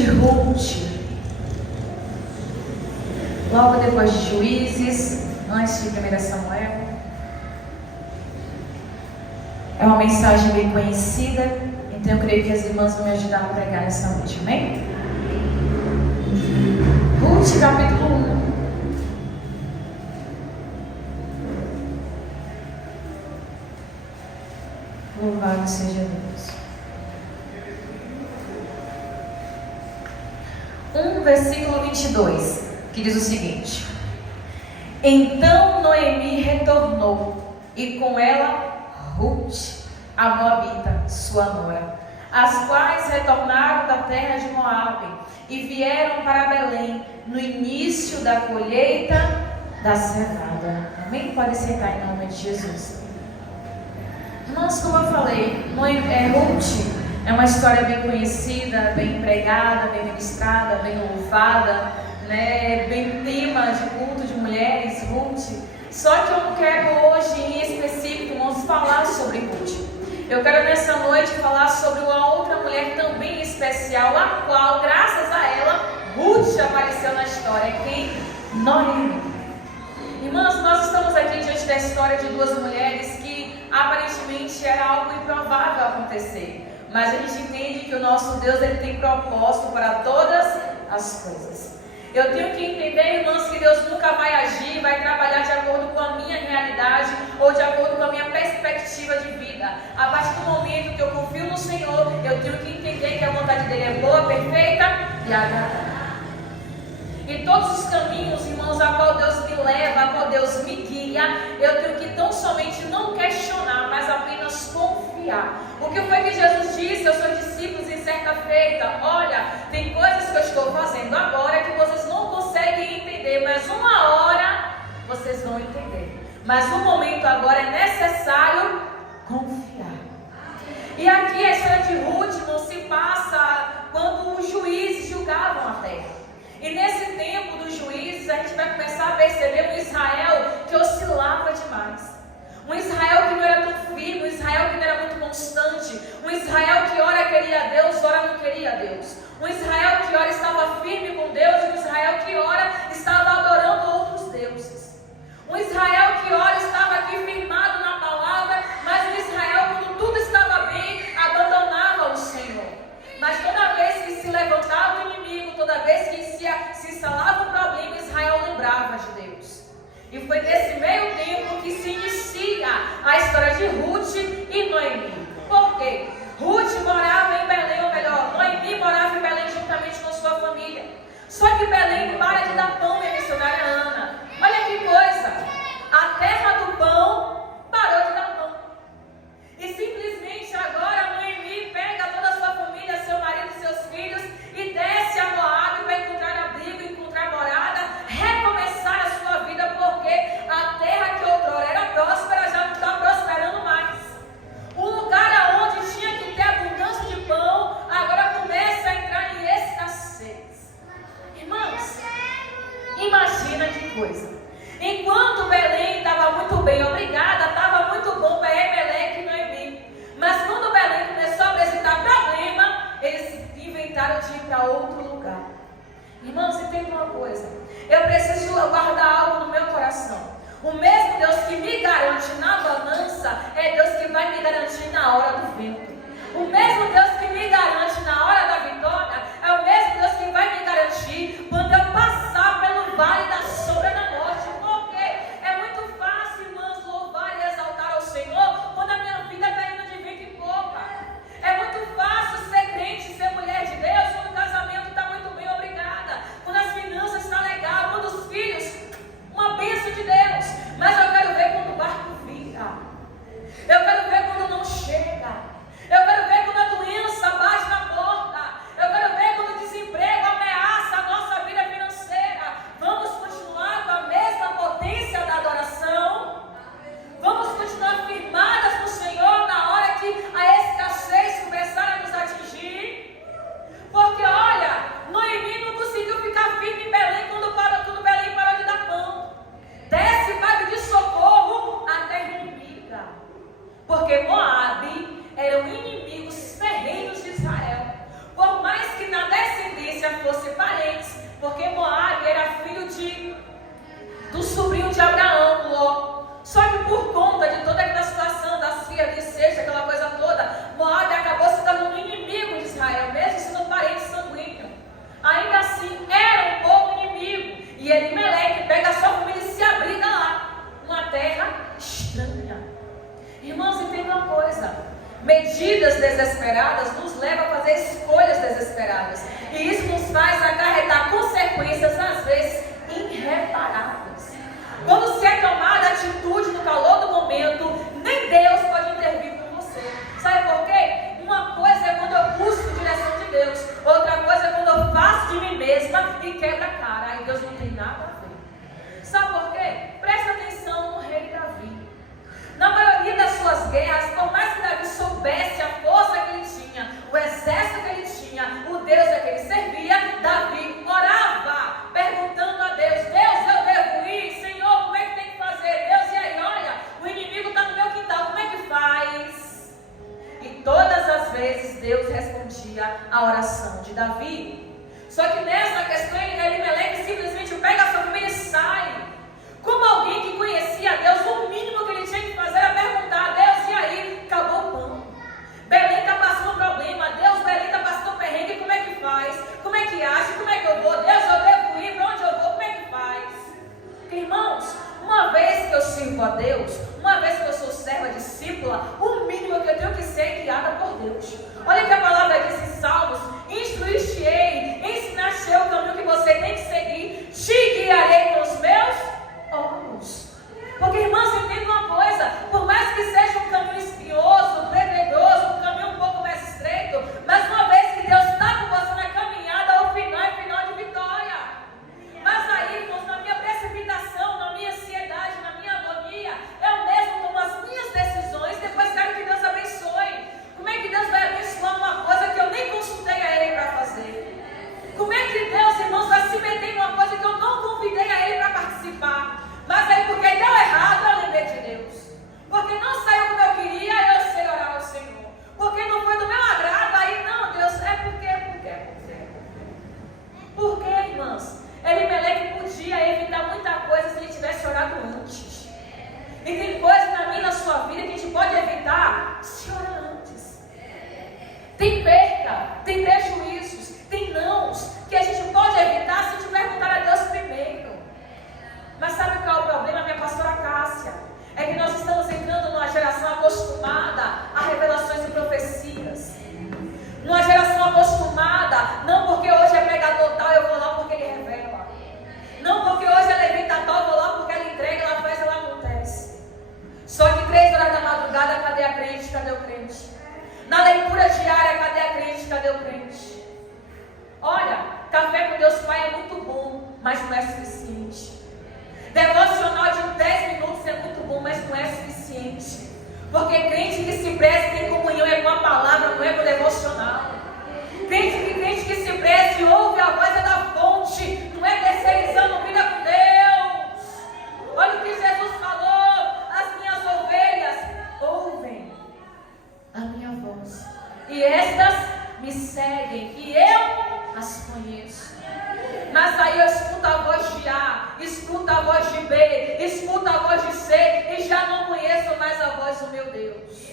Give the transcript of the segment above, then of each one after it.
de Ruth, logo depois de Juízes, antes de 1 Samuel. É uma mensagem bem conhecida, então eu creio que as irmãs vão me ajudar a pregar nessa noite, amém? Ruth, capítulo 1. Louvado seja Deus. 1, versículo 22, que diz o seguinte: Então Noemi retornou, e com ela Ruth, a Moabita, sua nora, as quais retornaram da terra de Moabe e vieram para Belém no início da colheita da cevada. Amém? Pode sentar em nome de Jesus. Irmãos, como eu falei, Ruth é uma história bem conhecida, bem pregada, bem ministrada, bem louvada, né? Bem tema de culto de mulheres, Ruth. Só que eu não quero hoje, em específico, irmãos, falar sobre Ruth. Eu quero nessa noite falar sobre uma outra mulher também especial, a qual, graças a ela, Ruth apareceu na história. Quem? Noemi. Irmãos, nós estamos aqui diante da história de duas mulheres que aparentemente era algo improvável acontecer. Mas a gente entende que o nosso Deus, ele tem propósito para todas as coisas. Eu tenho que entender, irmãos, que Deus nunca vai agir, vai trabalhar de acordo com a minha realidade ou de acordo com a minha perspectiva de vida. A partir do momento que eu confio no Senhor, eu tenho que entender que a vontade dele é boa, perfeita e agradável. Em todos os caminhos, irmãos, a qual Deus me leva, a qual Deus me guia, eu tenho que tão somente não questionar, mas apenas confiar. O que foi que Jesus disse aos seus discípulos em certa feita? Olha, tem coisas que eu estou fazendo agora que vocês não conseguem entender, mas uma hora vocês vão entender. Mas no momento agora é necessário confiar. E aqui a história de Ruth não se passa quando os juízes julgavam a terra. E nesse tempo dos juízes, a gente vai começar a perceber um Israel que oscilava demais. Um Israel que não era tão firme, um Israel que não era muito constante. Um Israel que ora queria Deus, ora não queria Deus. Um Israel que ora estava firme com Deus e um Israel que ora estava adorando outros deuses. Um Israel que ora estava aqui firmado na palavra, mas um Israel, quando tudo estava bem, abandonava o Senhor. Mas toda vez que se levantava o inimigo, toda vez que se instalava um problema, Israel lembrava de Deus. E foi nesse meio tempo que se inicia a história de Ruth e Noemi. Por quê? Ruth morava em Belém, ou melhor, Noemi morava em Belém juntamente com sua família. Só que Belém para de dar pão, minha missionária Ana. Olha que coisa! A terra do pão parou de dar pão. E simplesmente agora Noemi pega toda a sua família, seu marido e seus filhos e desce a Moabe para encontrar abrigo, encontrar morada, recomeçar a sua vida, porque a terra que outrora era próspera já não está prosperando mais. O lugar onde tinha que ter abundância de pão agora começa a entrar em escassez. Irmãos, imagina que coisa. Enquanto Belém estava muito bem, obrigada, estava muito bom para Emelec e Noemi. Mas quando Belém começou a apresentar problema, eles inventaram de ir para outro lugar. Irmãos, entenda uma coisa. Eu preciso guardar algo no meu coração. O mesmo Deus que me garante na bonança é Deus que vai me garantir na hora do vento. O mesmo Deus que me garante na hora da vitória é o mesmo Deus que vai me garantir quando eu passar pelo vale da sombra da morte. Porque é muito fácil, irmãos, louvar e exaltar ao Senhor quando a minha vida está indo de vento em popa. É muito fácil ser crente, ser mulher de Deus quando o casamento está muito bem, obrigada. Quando as finanças estão legais, quando os filhos, uma bênção de Deus. Mas eu quero ver quando o barco vira. Eu quero ver quando não chega. Eu quero ver quando a Medidas desesperadas nos levam a fazer escolhas desesperadas. E isso nos faz acarretar consequências, às vezes, irreparáveis. Quando se é tomada atitude no calor do momento, nem Deus pode intervir por você. Sabe por quê? Uma coisa é quando eu busco direção de Deus. Outra coisa é quando eu faço de mim mesma e quebra a cara. Aí Deus não tem nada a ver. Sabe por quê? Presta atenção no rei Davi. Na maioria das suas guerras, por mais que Davi soubesse a força que ele tinha, o exército que ele tinha, o Deus a que ele servia, Davi orava, perguntando a Deus: Deus, eu devo ir? Senhor, como é que tem que fazer? Deus, e aí, olha, o inimigo está no meu quintal, como é que faz? E todas as vezes Deus respondia a oração de Davi. Só que nessa questão, Elimeleque simplesmente pega a sua família e sai. Como alguém que conhecia Deus, o mínimo que ele tinha que fazer era perguntar: Deus, e aí? Acabou o pão. Belém está passando problema. Deus, Belém está passando perrengue. Como é que faz? Como é que acha? Como é que eu vou? Deus, eu devo ir? Para onde eu vou? Como é que faz? Porque, irmãos, uma vez que eu sirvo a Deus, uma vez que eu sou serva, discípula, o mínimo que eu tenho que ser é guiada por Deus. Olha que a palavra diz em Salmos: instruir-te-ei, ensinar-te-ei o caminho que você tem que seguir, te guiarei com os meus olhos. Porque, irmãos, entenda uma coisa: por mais que seja um caminho espinhoso, pedregoso, um caminho um pouco mais estreito, mas uma vez que Deus está com você na caminhada, o final é final de vitória. Mas aí, irmãos, na minha precipitação, na minha ansiedade, na minha agonia, eu mesmo tomo as minhas decisões, depois quero que Deus abençoe. Como é que Deus vai abençoar uma coisa que eu nem consultei a Ele para fazer? Como é que Deus, irmãos, vai se meter em uma coisa que eu não convidei a Ele para participar? Mas aí, porque deu errado, eu lembrei de Deus. Porque não saiu como eu queria, eu sei orar ao Senhor. Porque não foi do meu agrado, aí não, Deus, Por quê, irmãos? Elimeleque podia evitar muita coisa se ele tivesse orado antes. E tem coisa na minha e na sua vida que a gente pode evitar se orar antes. Tem perca, tem prejuízos, tem nãos que a gente pode evitar se a gente perguntar a Deus primeiro. Mas sabe qual é o problema, minha pastora Cássia? É que nós estamos entrando numa geração acostumada a revelações e profecias. Numa geração acostumada, não porque hoje é pregador tal, eu vou lá porque ele revela. Não porque hoje é levita tal, eu vou lá porque ela entrega, ela faz, ela acontece. Só que 3 horas da madrugada, cadê a crente? Cadê o crente? Na leitura diária, cadê a crente? Cadê o crente? Olha, café com Deus Pai é muito bom, mas não é suficiente. Devocional de 10 minutos é muito bom, mas não é suficiente. Porque crente que se preze tem comunhão é com a palavra, não é com o devocional. Crente que se preze ouve a voz da fonte, não é terceirizando vida com Deus. Olha o que Jesus falou: as minhas ovelhas ouvem a minha voz, e estas me seguem, e eu as conheço. Mas aí eu escuto a voz de A, escuto a voz de B, escuto a voz de C, e já não conheço mais a voz do meu Deus.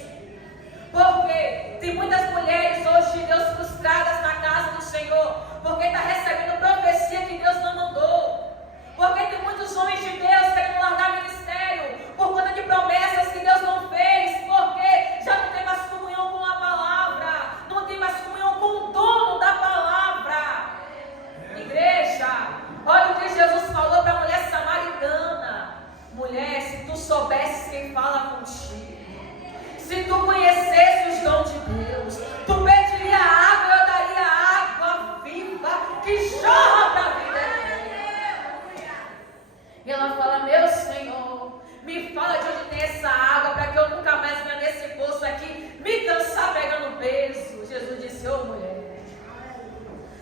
Porque tem muitas mulheres hoje de Deus frustradas na casa do Senhor, porque está recebendo profecia que Deus não mandou. Porque tem muitos homens de Deus querendo largar ministério por conta de promessas que Deus não fez, porque já não tem mais comunhão com a palavra, não tem mais comunhão com o dono da palavra. Igreja, olha o que Jesus falou para a mulher samaritana: mulher, se tu soubesses quem fala contigo, se tu conhecesse os dons de Deus, tu pediria água, eu daria água viva que jorra para a vida eterna. E ela fala: meu Senhor, me fala de onde tem essa água, para que eu nunca mais venha nesse poço aqui me cansar pegando peso. Jesus disse: ô mulher,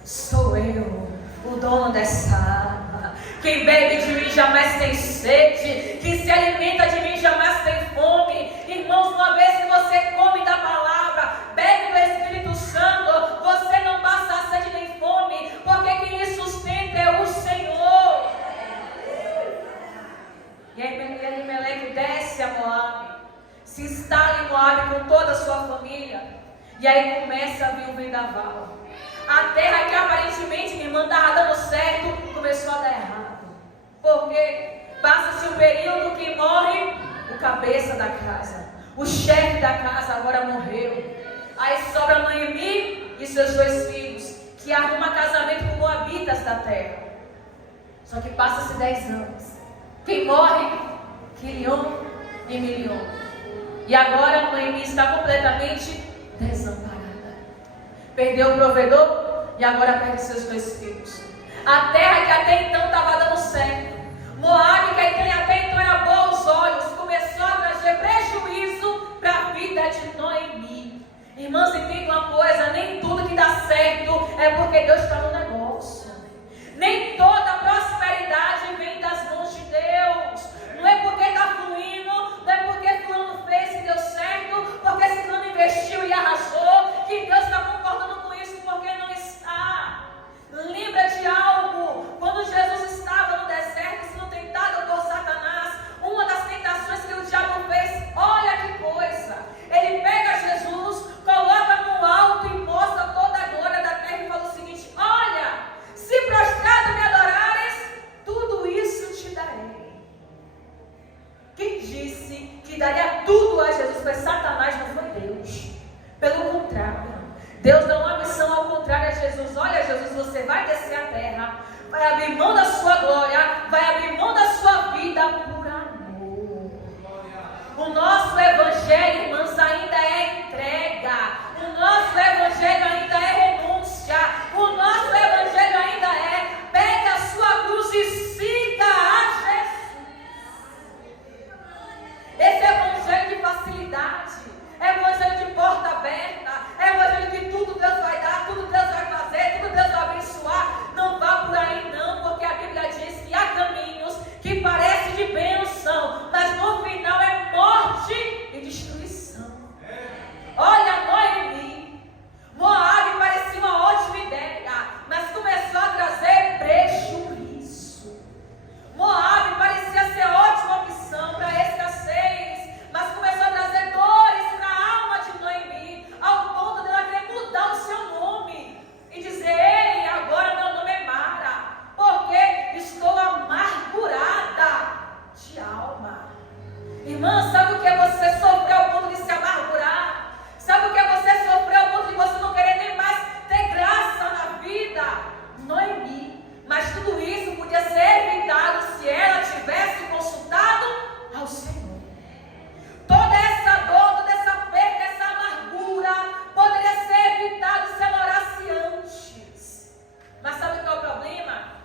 sou eu, o dono dessa água. Quem bebe de mim jamais tem sede, quem se alimenta de mim jamais tem fome. Irmãos, uma vez que você come da palavra, bebe do Espírito Santo, você não passa sede nem fome, porque quem lhe sustenta é o Senhor. E aí Elimeleque desce a Moabe, se instala em Moabe com toda a sua família, e aí começa a vir o vendaval. A terra que aparentemente me mandava dando certo, começou a dar errado. Porque passa-se um período que morre o cabeça da casa. O chefe da casa agora morreu. Aí sobra Noemi e seus 2 filhos, que arruma casamento com moabitas da terra. Só que passa-se 10 anos. Quem morre? Quilion e Milion. E agora Noemi está completamente desamparada. Perdeu o provedor e agora perde seus 2 filhos. A terra que até então estava dando certo, Moabe, que até então era boa aos olhos, começou a trazer prejuízo para a vida de Noemi. Irmãos, entenda uma coisa: nem tudo que dá certo é porque Deus está no negócio. Nem toda prosperidade vem das mãos de Deus. Não é porque está fluindo, não é porque fulano fez e deu certo, porque fulano investiu e arrasou, que Deus está concordando com isso, porque não está. Lembra de algo: quando Jesus estava no deserto, sendo tentado por Satanás, uma das tentações que o diabo fez, olha que coisa, ele pega Jesus, coloca no alto e mostra toda a glória da terra e fala o seguinte: olha, se prostrado me adorares, tudo isso te darei. Quem disse que daria tudo a Jesus foi Satanás, não foi Deus. Pelo contrário, Deus dá uma missão ao contrário a Jesus. Olha, Jesus, você vai descer a terra, vai abrir mão da sua glória, vai abrir mão da sua vida por amor. O nosso evangelho, irmãos, ainda é entrega. O nosso evangelho ainda é renúncia. O nosso evangelho ainda é: pegue a sua cruz e siga a Jesus. Esse evangelho de facilidade, evangelho de porta aberta, evangelho que tudo Deus vai dar, tudo Deus vai fazer, tudo Deus vai abençoar, não vá por aí não, porque a Bíblia diz que há caminhos que parecem de bênção, mas no final é morte e destruição. Olha Noemi, Moabe parecia uma ótima ideia, mas começou a trazer prejuízo. Moabe parecia ser ótima opção para escassez, mas começou a trazer dores para a alma de Noemi, ao ponto de ela querer mudar o seu nome e dizer: ei, agora meu nome é Mara, porque estou amargurada de alma. Irmã, sabe o que é você sofrer ao ponto de se amargurar? Sabe o que é você sofrer ao ponto de você não querer nem mais ter graça na vida? Noemi. Mas tudo isso podia ser evitado se ela tivesse consultado ao Senhor. Toda essa dor, toda essa perda, essa amargura poderia ser evitado se ela orasse antes. Mas sabe qual é o problema?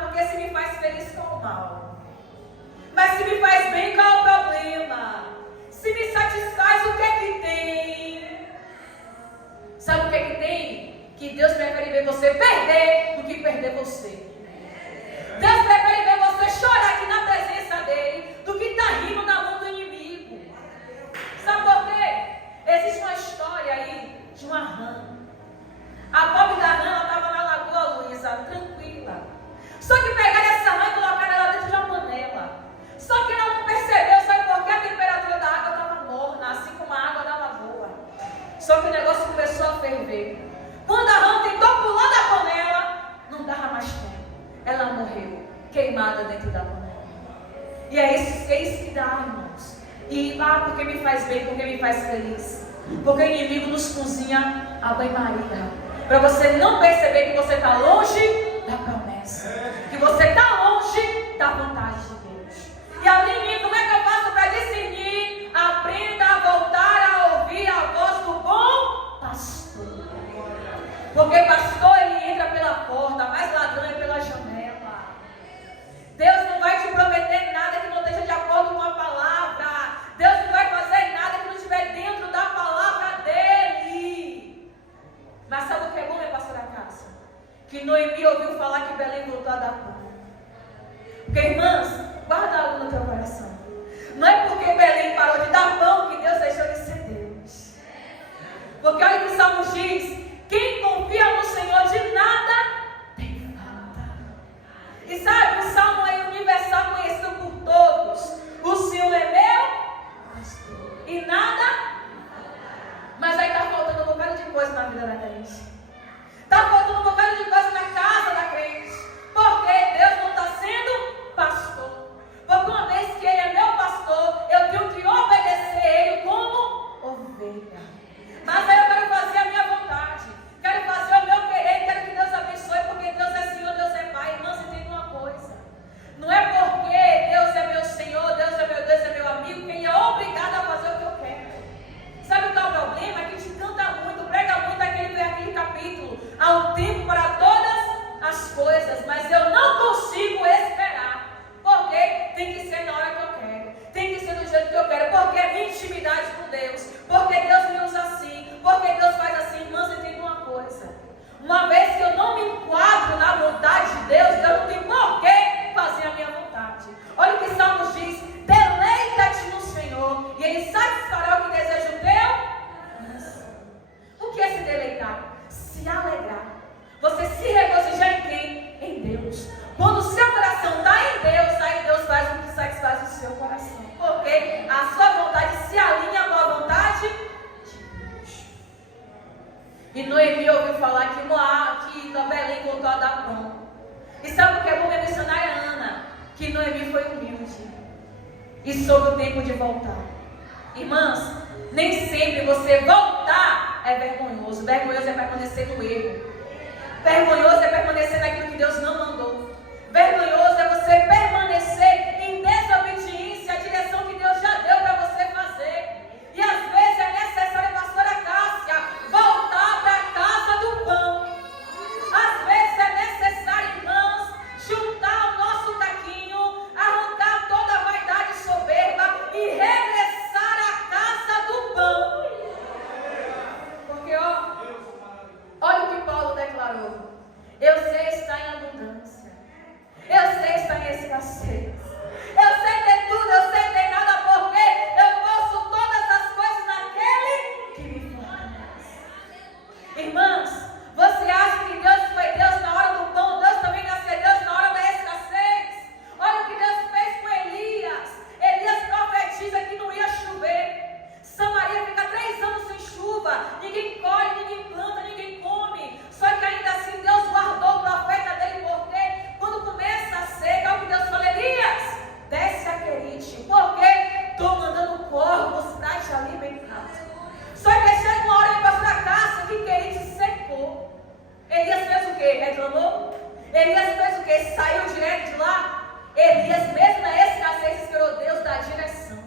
Porque se me faz feliz, qual o mal? Mas se me faz bem, qual é o problema? Se me satisfaz, o que é que tem? Sabe o que é que tem? Que Deus prefere ver você perder do que perder você. Deus prefere ver você chorar aqui na presença dele do que estar rindo na mão do inimigo. Sabe por quê? Existe uma história aí de uma rã. A pobre da rã estava na Lagoa Luísa, tranquila. Só que pegaram essa rã e colocaram ela dentro de uma panela. Só que ela não percebeu, sabe por quê? A temperatura da água estava morna, assim como a água da lagoa. Só que o negócio começou a ferver. Quando a rã tentou pular da panela, não dava mais tempo. Ela morreu, queimada dentro da panela. E é isso que dá, irmãos. E porque me faz bem, porque me faz feliz. Porque o inimigo nos cozinha a banho-maria, para você não perceber que você está longe da promessa, que você está longe da vontade de Deus. E ao inimigo, como é que eu faço para discernir? Aprenda a voltar a ouvir a voz do bom pastor. Porque pastor, ele entra pela porta, mas ladrão é pela janela. Deus não vai te prometer nada que não esteja de acordo com a palavra. Deus não vai fazer nada que não estiver dentro da palavra dele. Mas sabe o que é bom, né, pastora Cássia? Que Noemi ouviu falar que Belém voltou a dar pão. Porque, irmãs, guarda algo no teu coração. Não é porque Belém parou de dar pão que Deus deixou de ser Deus. Porque olha o que o Salmo diz: quem confia no Senhor de nada tem falta. E sabe, o Salmo é universal, conhecido por todos. O Senhor é meu pastor e nada. Mas aí está faltando um bocado de coisa na vida da crente. Está faltando um bocado de coisa na casa da crente. Porque Deus não está sendo pastor. Porque uma vez que Ele é meu pastor, eu tenho que obedecer Ele como Mas aí eu quero fazer a minha vontade. Quero fazer o meu querer. Quero que Deus abençoe, porque Deus é Senhor, Deus é Pai. Irmãos, entenda uma coisa. Não é porque Deus é meu Senhor, Deus é meu amigo, que Ele é obrigado a fazer o que eu quero. Sabe qual é o problema? É que a gente canta muito, prega muito aquele capítulo. Há um tempo para todas as coisas, mas eu não consigo esperar. Porque tem que ser na hora que eu quero. Tem que ser do jeito que eu quero. Porque é minha intimidade com Deus. Porque Deus me usa assim. Porque Deus faz assim. Irmãos, entenda uma coisa. Uma vez que eu não me enquadro na vontade de Deus, eu não tenho por que fazer a minha vontade. Olha o que Salmos diz: deleita-te no Senhor, e Ele satisfará o que deseja o teu coração. O que é se deleitar? Se alegrar. Você se regozijar em quem? Em Deus. Quando o seu coração está em Deus, aí Deus faz o que satisfaz o seu coração. Porque a sua vontade se alinha com a vontade de Deus. E Noemi ouviu falar que Belém voltou a dar pão. E sabe o que é bom mencionar a Ana? Que Noemi foi humilde e soube o tempo de voltar. Irmãs, nem sempre você voltar é vergonhoso. Vergonhoso é permanecer no erro. Vergonhoso é permanecer naquilo que Deus não mandou. Vergonhoso é você permanecer em desobediência à direção que Deus já deu para você fazer. E às vezes é necessário, pastora Cássia, voltar para a casa do pão. Às vezes é necessário, irmãos, juntar o nosso taquinho, arrancar toda a vaidade soberba e regressar à casa do pão. Porque, olha o que Paulo declarou: eu sei estar em abundância, eu sei estar em escassez, eu sei ter tudo, eu sei ter nada, porque eu posso todas as coisas naquele que me fortalece. Irmãos, você acha que Deus foi Deus na hora do pão? Deus também vai ser Deus na hora da escassez. Olha o que Deus fez com Elias. Elias profetiza que não ia chover. Samaria fica 3 anos sem chuva. Ninguém colhe, ninguém planta, ninguém come. Só que ainda assim Deus guardou o profeta dele, porque quando começa a seca, olha o que Deus fala: Elias, desce a Querite, porque estou mandando corvos para te alimentar. Só que chega uma hora para fracasso que Querite secou. Elias fez o quê? Reclamou? Elias fez o quê? Saiu direto de lá? Elias, mesmo na escassez, esperou Deus dar direção.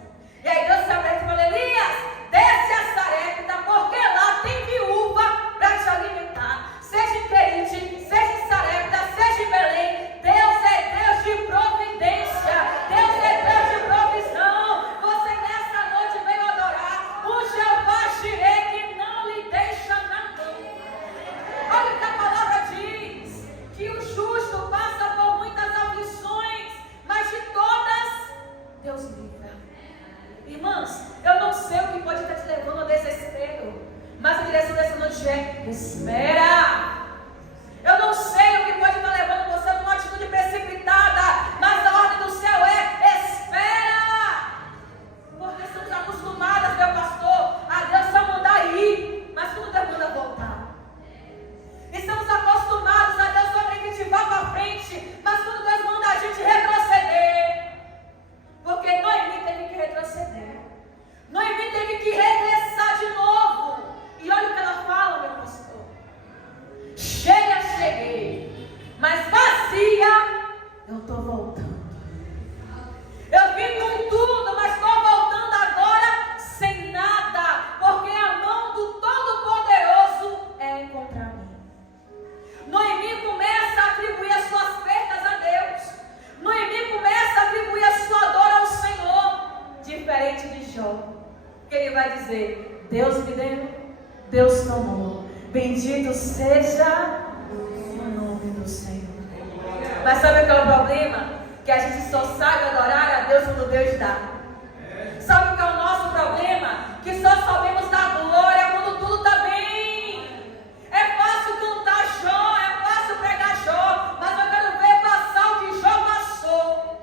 E aí Deus se apresenta e fala: Elias, desce a Sarepta, porque lá tem viúva para te alimentar. Seja em Querite, seja em Sarepta, seja em Belém, Deus é Deus de providência. Deus é Deus de provisão. Você nessa noite veio adorar o Jeová Jireh, que não lhe deixa na mão. Olha o que a palavra diz: que o justo passa por muitas aflições, mas de todas Deus livra. Irmãos, eu não sei o que pode estar te levando ao desespero, mas a direção dessa noite é: espera. Eu não sei o que pode estar levando você numa atitude precipitada, mas a ordem do céu é: espera. Porque estamos acostumadas, meu pastor, a Deus só mandar ir, mas quando Deus manda voltar. Estamos acostumados a Deus só para que a gente vá para frente, mas quando Deus manda a gente retroceder. Porque Noemi teve que retroceder. Noemi teve que regressar de novo. E olha o que ela fala, meu pastor: cheia, cheguei, mas vazia, eu estou voltando. Eu vim com tudo, mas estou voltando agora sem nada, porque a mão do Todo-Poderoso é contra mim. Noemi começa a atribuir as suas perdas a Deus. Noemi começa a atribuir a sua dor ao Senhor. Diferente de Jó, que ele vai dizer: Deus me deu, Deus tomou. Bendito seja o nome do Senhor. Mas sabe qual é o problema? Que a gente só sabe adorar a Deus quando Deus dá. Sabe qual é o nosso problema? Que só sabemos dar glória quando tudo está bem. É fácil cantar Jó, é fácil pregar Jó, mas eu quero ver passar o que Jó passou.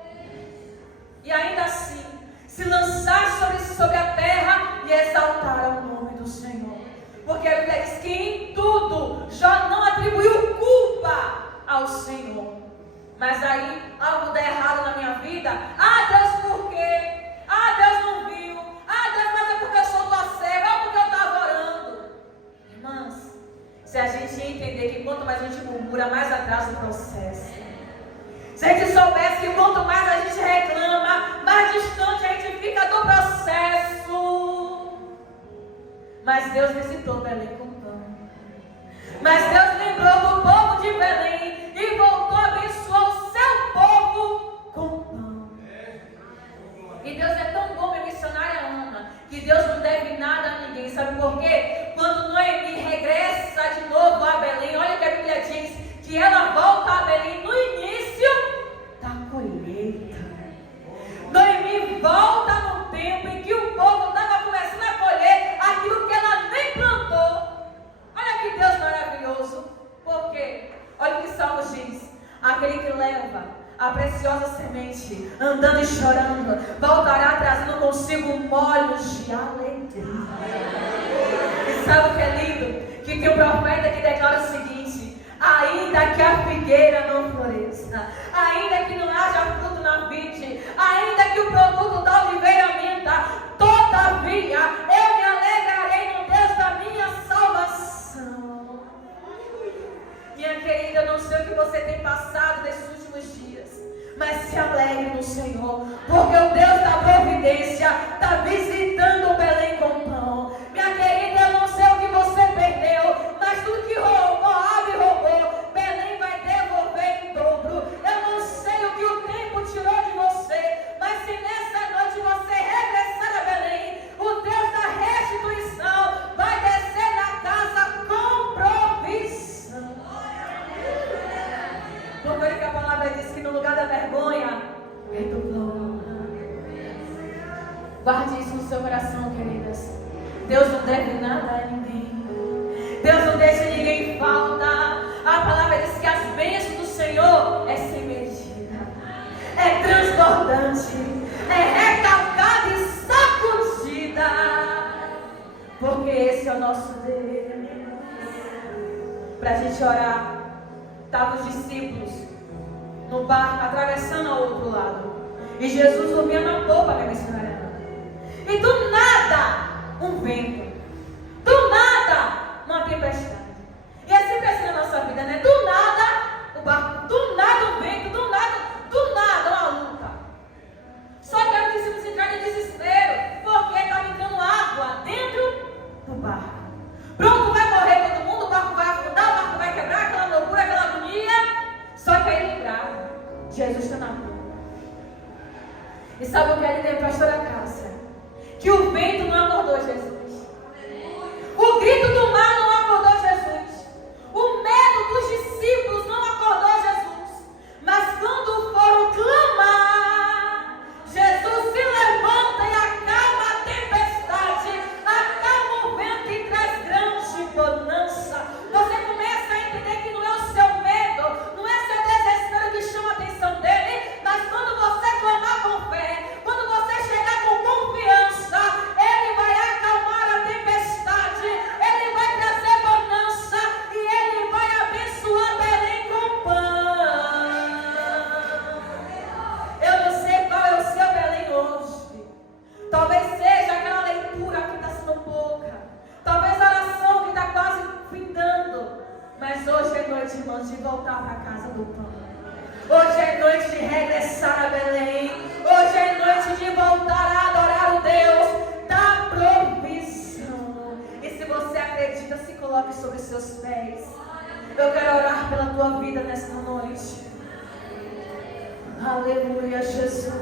E ainda assim, se lançar sobre a terra e exaltar o nome do Senhor. Porque a Bíblia diz que em tudo Jó não atribuiu culpa ao Senhor. Mas aí algo dá errado na minha vida. Ah, Deus, por quê? entender que quanto mais a gente murmura, mais atrasa o processo. Se a gente soubesse que quanto mais a gente reclama, mais distante a gente fica do processo. Mas Deus visitou Belém com pão. Mas Deus lembrou do povo de Belém e voltou a abençoar o seu povo com pão. E Deus é tão bom, minha missionária Ana, que Deus não deve nada a ninguém. Sabe por quê? Quando Noemi regressa de novo a Belém, olha o que a Bíblia diz, que ela volta a Belém no início da colheita. Noemi volta no tempo em que o povo estava começando a colher aquilo que ela nem plantou. Olha que Deus maravilhoso. Por quê? Olha o que Salmos diz. Aquele que leva a preciosa semente, andando e chorando, voltará trazendo consigo molhos de alegria. E sabe o que é lindo? Que tem um profeta que declara o seguinte: ainda que a figueira não floresça, ainda que não haja fruto na vide, ainda que o produto da oliveira minta, todavia eu me alegrarei no Deus da minha salvação. Minha querida, eu não sei o que você tem passado nesses últimos dias, mas se alegre no Senhor, porque o Deus da providência está visitando o Belém com pão. Minha querida, eu não sei o que você perdeu, mas tudo que Moabe roubou, Belém vai devolver em dobro. Eu não sei o que o tempo tirou de você, mas se nessa noite você regressar a Belém, o Deus da restituição vai descer na casa com provisão. Porque olha que a palavra diz que no lugar da vergonha é do honra. Guarde isso no seu coração, queridas. Deus não deve nada a ninguém. Deus não deixa ninguém em falta. A palavra diz que as bênçãos do Senhor é sem medida, é transbordante, é recalcada e sacudida. Porque esse é o nosso Deus. Para a gente orar, estavam os discípulos no barco, atravessando ao outro lado. E Jesus dormia na popa, minha missionária. E do nada, um vento. Do nada, uma tempestade. E é sempre assim na nossa vida, né? Do nada, o barco. Do nada, o vento. Do nada, uma luta. Só que os discípulos entraram em desespero, porque estava entrando água dentro do barco. Pronto, vai morrer todo mundo, o barco vai afundar, o barco vai quebrar, aquela loucura, aquela agonia. Só que aí lembraram, Jesus está na rua. E sabe o que ele deu, pastora Cássia? Que o vento não acordou Jesus. O grito do mar não acordou Jesus. O medo dos discípulos não acordou Jesus. Mas quando foram clamar, Jesus se levanta e acalma a tempestade, acalma o vento e traz grande bonança. Você começa a entender que não é o seu medo, não é seu desespero que chama a atenção dele, mas quando você clamar com fé, quando você chegar com confiança, ele vai acalmar a tempestade, ele vai trazer bonança e ele vai abençoar Belém com pão. Eu não sei qual é o seu Belém hoje. Talvez seja aquela leitura que está sendo pouca, talvez a oração que está quase findando. Mas hoje é noite, irmãos, de voltar para a casa do pão. Hoje é noite de regressar a Belém. Hoje é noite de voltar a adorar o Deus da provisão. E se você acredita, se coloque sobre os seus pés. Eu quero orar pela tua vida nesta noite. Aleluia, Jesus.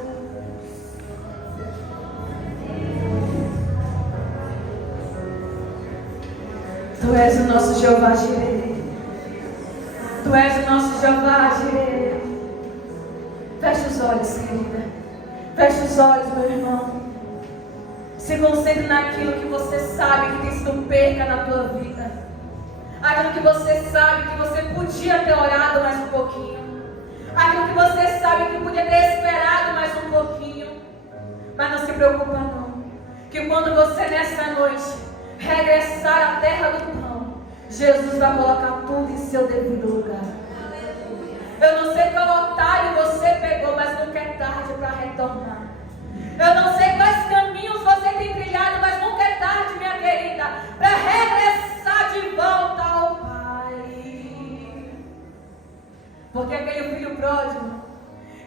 Tu és o nosso Jeová Jireh. Tu és o nosso Jeová Jireh. Feche os olhos, querida. Feche os olhos, meu irmão. Se concentre naquilo que você sabe que tem sido perca na tua vida. Aquilo que você sabe que você podia ter orado mais um pouquinho. Aquilo que você sabe que podia ter esperado mais um pouquinho. Mas não se preocupa não. Que quando você nessa noite regressar à terra do pão, Jesus vai colocar tudo em seu devido lugar. Eu não sei qual otário você pegou, mas nunca é tarde para retornar. Eu não sei quais caminhos você tem trilhado, mas nunca é tarde, minha querida, para regressar de volta ao Pai. Porque aquele filho pródigo,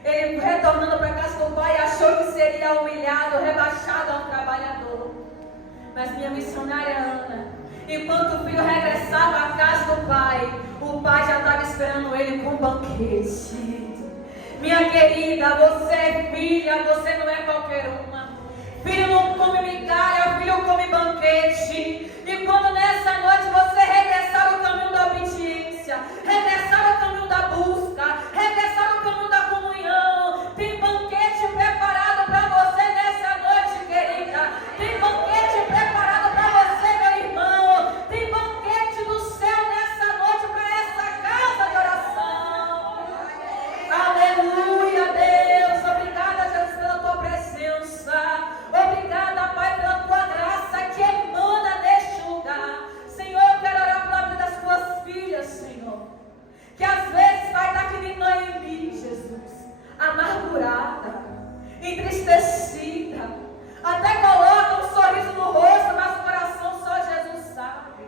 ele retornando para a casa do pai, achou que seria humilhado, rebaixado a um trabalhador. Mas minha missionária Ana, enquanto o filho regressava à casa do pai, o pai já estava esperando ele com um banquete. Minha querida, você é filha, você não é qualquer uma. Filho não come migalha, filho come banquete. E quando nessa noite você regressar ao caminho da obediência, regressar ao caminho da busca, regressar ao caminho da comunhão, tem banquete preparado para você nessa noite, querida. Tem banquete preparado para você, meu irmão. Tem banquete do céu nessa noite para essa casa de oração. Aleluia, Deus. Obrigada, Jesus, pela tua presença. Obrigada, Pai, pela tua graça que emana neste lugar. Senhor, eu quero orar pela vida das tuas filhas, Senhor, que às vezes vai estar que nem Noemi, Jesus, amargurada, entristecida, até coloca um sorriso no rosto, mas o coração só Jesus sabe.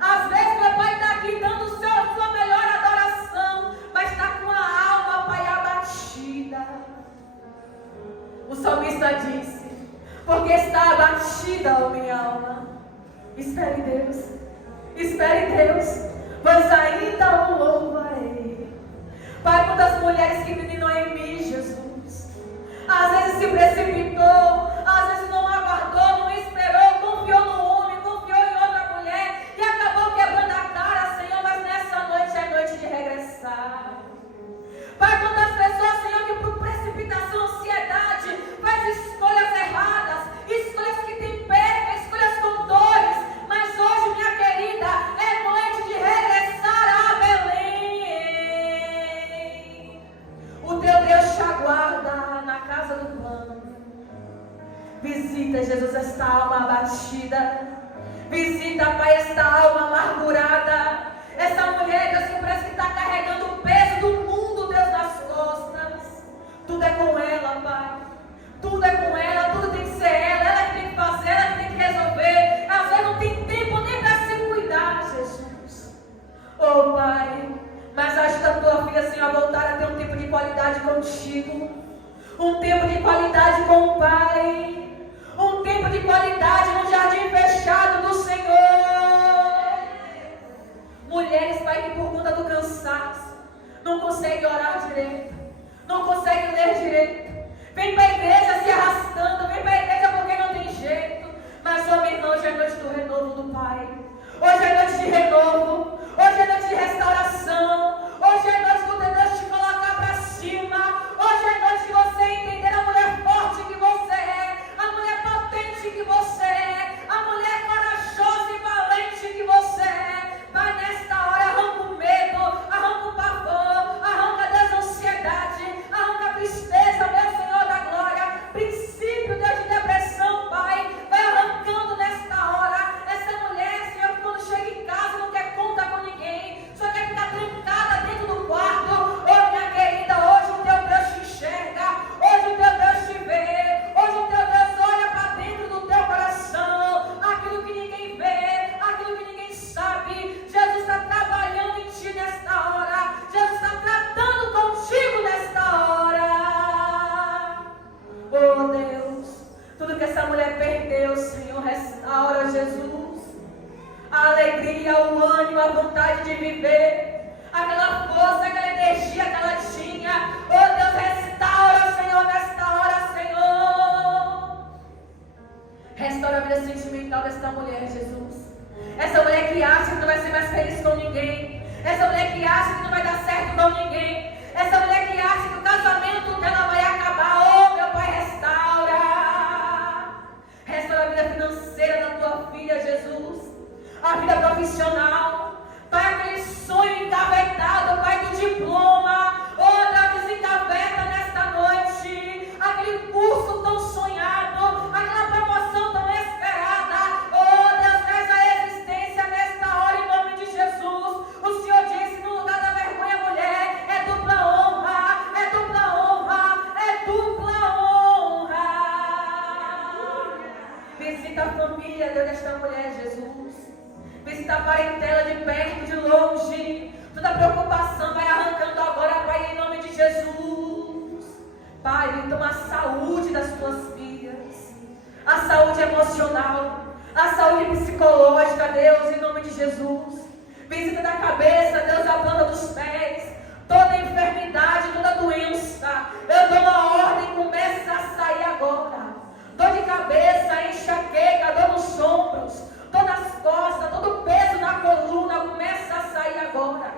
Às vezes meu Pai está aqui dando sua melhor adoração, mas está com a alma, Pai, abatida. O salmista disse: porque está abatida, ó minha alma. Espere Deus, pois ainda o louvarei. Pai, muitas mulheres que vivem em Noemi, Jesus, às vezes se precipitou, às vezes não aguardou, não esperou, confiou no homem, confiou em outra mulher e acabou quebrando a cara, Senhor, mas nessa noite é noite de regressar. Pai, quantas pessoas, Senhor, que por precipitação, ansiedade, faz escolhas erradas, escolhas que têm perda, escolhas com dores, mas hoje, minha querida, é noite de regressar a Belém. O teu Deus te aguarda na casa do plano. Visita, Jesus, esta alma abatida. Visita, Pai, esta alma amargurada. Essa mulher, Deus, que parece que está carregando o peso do mundo, Deus, nas costas. Tudo é com ela, Pai. Tudo é com ela, tudo tem que ser ela que tem que fazer, ela que tem que resolver. Às vezes não tem tempo nem para se cuidar, Jesus. Oh, Pai, mas ajuda a tua filha, Senhor, a voltar a ter um tempo de qualidade contigo. Um tempo de qualidade com o Pai. Um tempo de qualidade no jardim fechado do Senhor. Mulheres, Pai, que por conta do cansaço não conseguem orar direito, não conseguem ler direito. Vem para a igreja se arrastando, vem para a igreja porque não tem jeito. Mas, ó, minha irmã, hoje é noite do renovo do Pai. Hoje é noite de renovo. Hoje é noite de restauração. Hoje é noite do Deus te colocar para cima. Hoje é noite de você entender a mulher forte que você é, a mulher potente que você é, a mulher corajosa e valente que você é. Pai, nesta hora arranca o medo, arranca o pavor, arranca a desansiedade, arranca a tristeza, meu Senhor da glória. Princípio, Deus, de depressão, Pai, vai arrancando nesta hora. Essa mulher, Senhor, que quando chega em casa não quer contar com ninguém, só quer ficar trancada dentro do quarto. Oh, minha querida, hoje o teu Deus te enxerga, hoje o teu Deus te vê, hoje o teu Deus olha para dentro do teu coração, aquilo que ninguém vê, aquilo que ninguém sabe. Jesus está trabalhando em ti nesta hora, Jesus está tratando contigo nesta hora. Oh, Deus, tudo que essa mulher perdeu, Senhor, restaura, Jesus. A alegria, o ânimo, a vontade de viver, aquela força, aquela energia que ela tinha. Oh, Deus, restaura, Senhor, nesta hora, Senhor. Restaura a vida sentimental desta mulher, Jesus. Essa mulher que acha que não vai ser mais feliz com ninguém. Essa mulher que acha que não vai dar certo com ninguém. Essa mulher que acha que o casamento dela vai acabar. Oh, meu Pai, restaura. Restaura a vida financeira da tua filha, Jesus. A vida profissional. Pai, aquele sonho engavetado, Pai, do diploma. Oh, desencaveta nesta noite. Aquele curso tão sonhado. Aquela promoção tão esperada. Oh, Deus, traz a existência nesta hora em nome de Jesus. O Senhor disse: no lugar da vergonha, mulher, é dupla honra, é dupla honra, é dupla honra. Visita a família, Deus, desta mulher, Jesus. Visita a parentela de perto, de longe. Toda preocupação vai arrancando agora Pai, então a saúde das tuas filhas, a saúde emocional, a saúde psicológica, Deus, em nome de Jesus. Visita da cabeça, Deus, a planta dos pés, toda enfermidade, toda doença, eu dou uma ordem, começa a sair agora. Dor de cabeça, enxaqueca, dor nos ombros, dor nas costas, todo peso na coluna, começa a sair agora.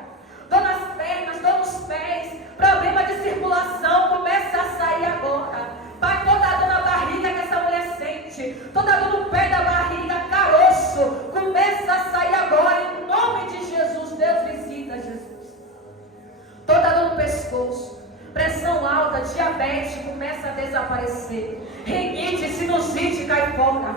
Dor nas pernas, dor nos pés, problema de circulação, começa a sair agora. Pai, toda dor na barriga que essa mulher sente, toda dor no pé da barriga, caroço, começa a sair agora, em nome de Jesus. Deus, visita, Jesus. Toda dor no pescoço, pressão alta, diabetes, começa a desaparecer. Renite, sinusite, cai fora.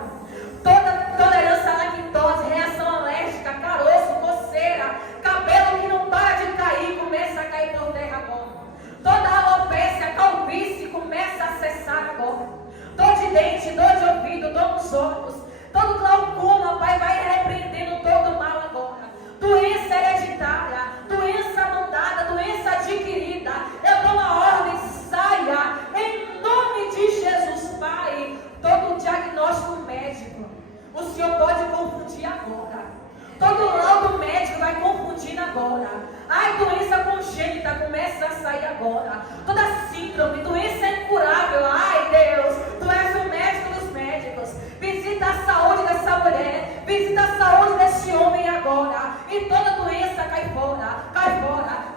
Toda tolerância à lactose, reação alérgica, caroço, coceira, cabelo que não para de cair, começa a cair por terra agora. Toda alopécia, calvície, começa a cessar agora. Dor de dente, dor de ouvido, dor nos olhos, todo glaucoma, Pai, vai repreendendo todo mal agora. Doença hereditária, doença mandada, doença adquirida, eu dou uma ordem, saia, em nome de Jesus, Pai. Todo diagnóstico médico, o Senhor pode confundir agora. Todo laudo médico vai confundindo agora. Ai, doença congênita, começa a sair agora. Toda síndrome, doença incurável, ai Deus, Tu és o médico dos médicos. Visita a saúde dessa mulher, visita a saúde desse homem agora. E toda doença cai fora,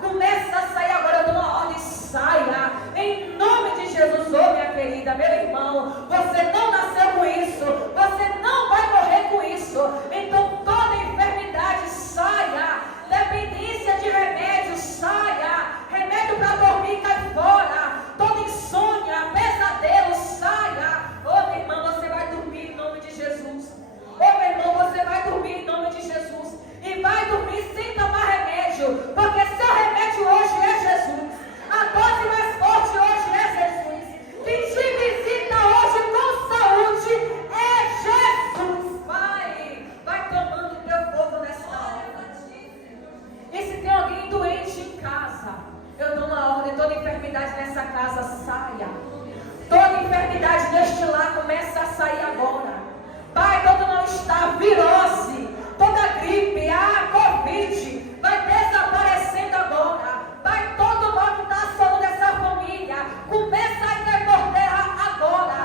começa a sair agora. Eu dou uma ordem, saia, em nome de Jesus. Oh, minha querida, meu irmão, você não nasceu com isso, você não vai morrer com isso. Então toda enfermidade saia, dependência de remédio saia, remédio para dormir cai fora, toda insônia, pesadelo saia. Oh, meu irmão, você vai dormir em nome de Jesus. Oh, meu irmão, você vai dormir em nome de Jesus. E vai dormir sem tomar remédio, porque seu remédio hoje é Jesus. A dose mais forte hoje é Jesus. Quem te visita hoje com saúde é Jesus. Vai tomando o teu povo nessa hora. E se tem alguém doente em casa, eu dou uma ordem, toda enfermidade nessa casa saia. Toda enfermidade deste lar começa a sair agora. Pai, todo mal-estar, virose, toda gripe, Covid, vai desaparecendo agora. Pai, todo mal que está assolando essa família, começa a cair por terra agora,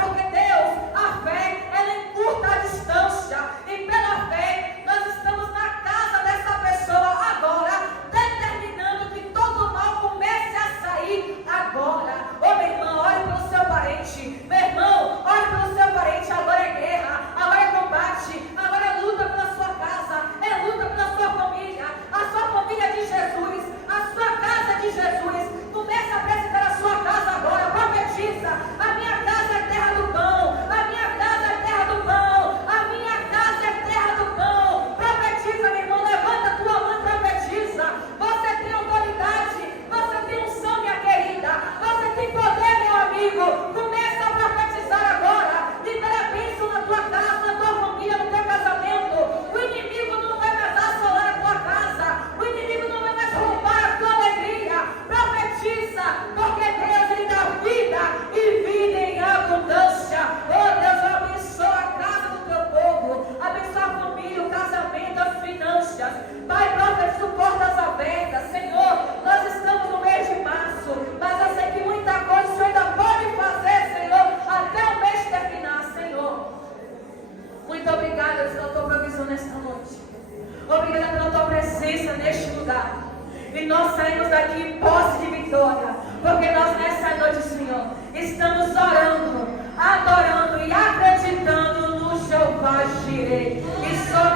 porque Deus, a fé, ela encurta a distância, e pela fé, nós estamos na casa dessa pessoa agora, determinando que todo mal comece a sair agora. Ô, meu irmão, olhe pelo seu parente, meu irmão, olhe pelo seu parente, agora é guerra, agora é combate, agora é luta pela sua casa, é luta pela sua família, a sua família é de Jesus, a sua casa é de Jesus. Começa a apresentar a sua casa agora, profetiza: a minha casa é terra do pão, a minha casa é terra do pão, a minha casa é terra do pão. Profetiza, meu irmão, levanta a tua mão e profetiza. Você tem autoridade, você tem unção, minha querida, você tem poder, meu amigo. Começa a profetizar agora. Libera bênção na tua casa, na tua família, no teu casamento. O inimigo não vai mais assolar a tua casa, o inimigo não vai mais roubar a tua alegria. Profetiza, porque Deus, Ele dá vida e vida em abundância. Oh Deus, abençoa a casa do teu povo, abençoa a família, o casamento, as finanças. Pai, profetiza portas abertas. Senhor, nós estamos no mês de março, mas eu sei que muita coisa o Senhor ainda pode fazer, Senhor, até o mês terminar, Senhor. Muito obrigada pela tua provisão nesta noite. Obrigada pela tua presença neste lugar. E nós saímos daqui em posse de vitória, porque nós nessa noite, Senhor, estamos orando, adorando e acreditando no Jeová Jireh. E só